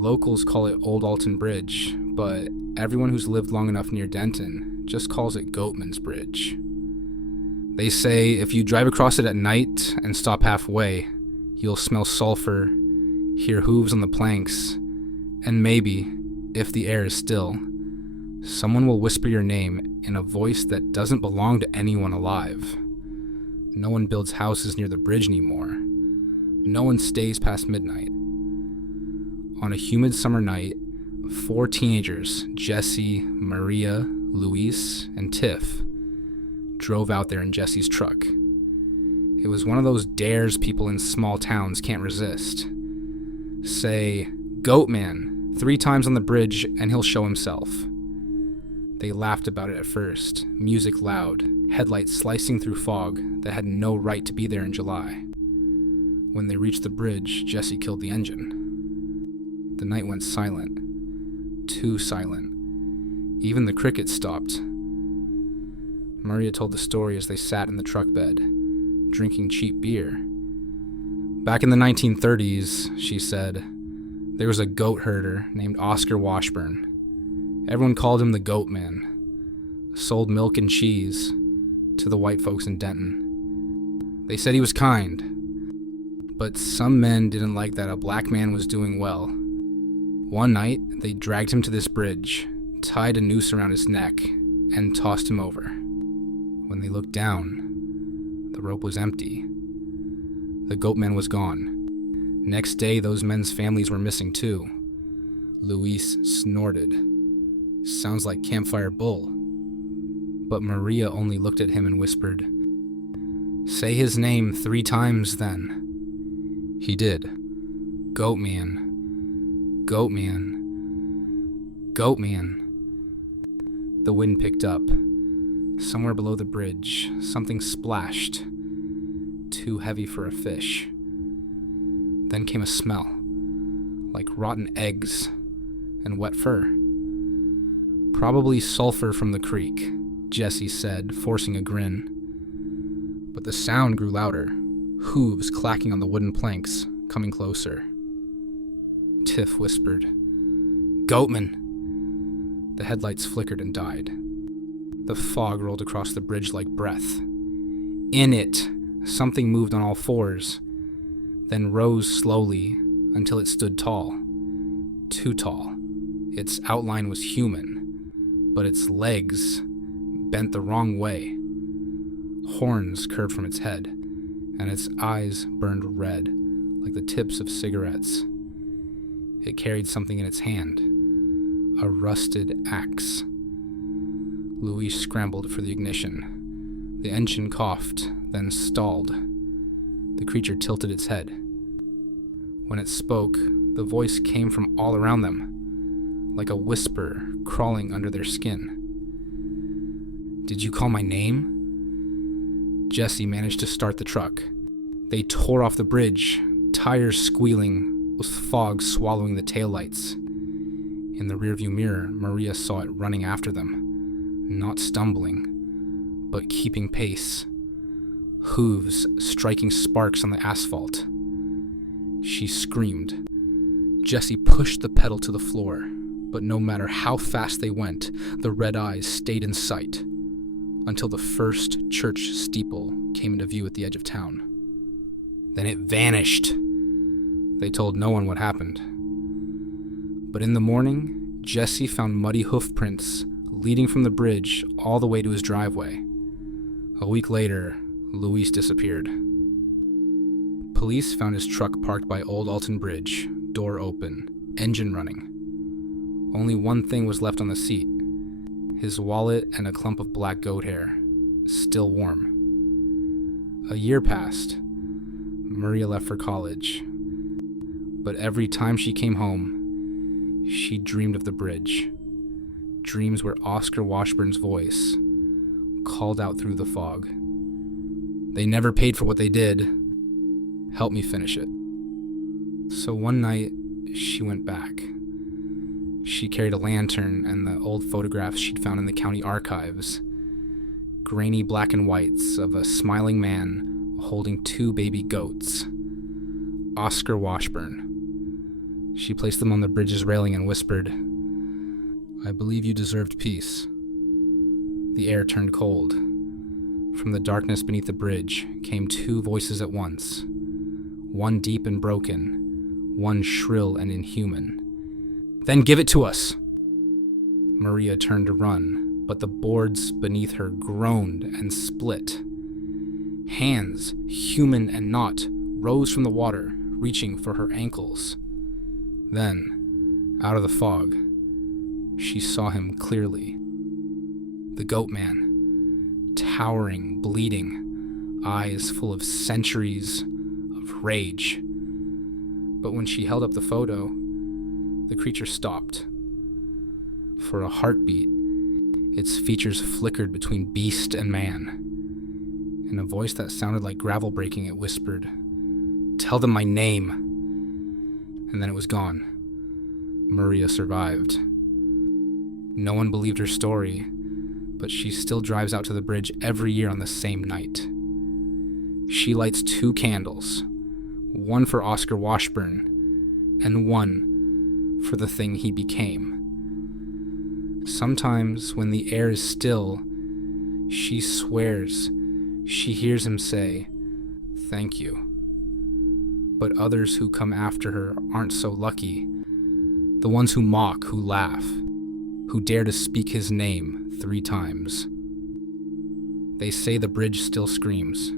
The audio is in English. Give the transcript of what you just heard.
Locals call it Old Alton Bridge, but everyone who's lived long enough near Denton just calls it Goatman's Bridge. They say if you drive across it at night and stop halfway, you'll smell sulfur, hear hooves on the planks, and maybe, if the air is still, someone will whisper your name in a voice that doesn't belong to anyone alive. No one builds houses near the bridge anymore. No one stays past midnight. On a humid summer night, 4 teenagers, Jesse, Maria, Luis, and Tiff, drove out there in Jesse's truck. It was one of those dares people in small towns can't resist. Say, "Goatman," 3 times on the bridge and he'll show himself. They laughed about it at first, music loud, headlights slicing through fog that had no right to be there in July. When they reached the bridge, Jesse killed the engine. The night went silent. Too silent. Even the crickets stopped. Maria told the story as they sat in the truck bed, drinking cheap beer. Back in the 1930s, she said, there was a goat herder named Oscar Washburn. Everyone called him the Goatman. Sold milk and cheese to the white folks in Denton. They said he was kind, but some men didn't like that a black man was doing well. One night, they dragged him to this bridge, tied a noose around his neck, and tossed him over. When they looked down, the rope was empty. The Goatman was gone. Next day, those men's families were missing too. Luis snorted. Sounds like Campfire Bull. But Maria only looked at him and whispered, "Say his name 3 times then." He did. Goatman. Goatman. Goatman. The wind picked up. Somewhere below the bridge, something splashed. Too heavy for a fish. Then came a smell, like rotten eggs and wet fur. Probably sulfur from the creek, Jesse said, forcing a grin. But the sound grew louder, hooves clacking on the wooden planks, coming closer. Tiff whispered, "Goatman!" The headlights flickered and died. The fog rolled across the bridge like breath. In it, something moved on all 4s, then rose slowly until it stood tall. Too tall. Its outline was human, but its legs bent the wrong way. Horns curved from its head, and its eyes burned red like the tips of cigarettes. It carried something in its hand, a rusted axe. Luis scrambled for the ignition. The engine coughed, then stalled. The creature tilted its head. When it spoke, the voice came from all around them, like a whisper crawling under their skin. "Did you call my name?" Jesse managed to start the truck. They tore off the bridge, tires squealing, with fog swallowing the taillights. In the rearview mirror, Maria saw it running after them, not stumbling, but keeping pace. Hooves striking sparks on the asphalt. She screamed. Jesse pushed the pedal to the floor, but no matter how fast they went, the red eyes stayed in sight, until the first church steeple came into view at the edge of town. Then it vanished. They told no one what happened. But in the morning, Jesse found muddy hoof prints leading from the bridge all the way to his driveway. A week later, Luis disappeared. Police found his truck parked by Old Alton Bridge, door open, engine running. Only one thing was left on the seat: his wallet and a clump of black goat hair, still warm. A year passed. Maria left for college. But every time she came home, she dreamed of the bridge. Dreams where Oscar Washburn's voice called out through the fog. "They never paid for what they did. Help me finish it." So one night, she went back. She carried a lantern and the old photographs she'd found in the county archives. Grainy black and whites of a smiling man holding 2 baby goats. Oscar Washburn. She placed them on the bridge's railing and whispered, "I believe you deserved peace." The air turned cold. From the darkness beneath the bridge came two voices at once, one deep and broken, one shrill and inhuman. "Then give it to us!" Maria turned to run, but the boards beneath her groaned and split. Hands, human and not, rose from the water, reaching for her ankles. Then, out of the fog, she saw him clearly. The Goatman, towering, bleeding, eyes full of centuries of rage. But when she held up the photo, the creature stopped. For a heartbeat, its features flickered between beast and man. In a voice that sounded like gravel breaking, it whispered, "Tell them my name." And then it was gone. Maria survived. No one believed her story, but she still drives out to the bridge every year on the same night. She lights 2 candles, one for Oscar Washburn, and one for the thing he became. Sometimes, when the air is still, she swears she hears him say, "Thank you." But others who come after her aren't so lucky. The ones who mock, who laugh, who dare to speak his name 3 times. They say the bridge still screams,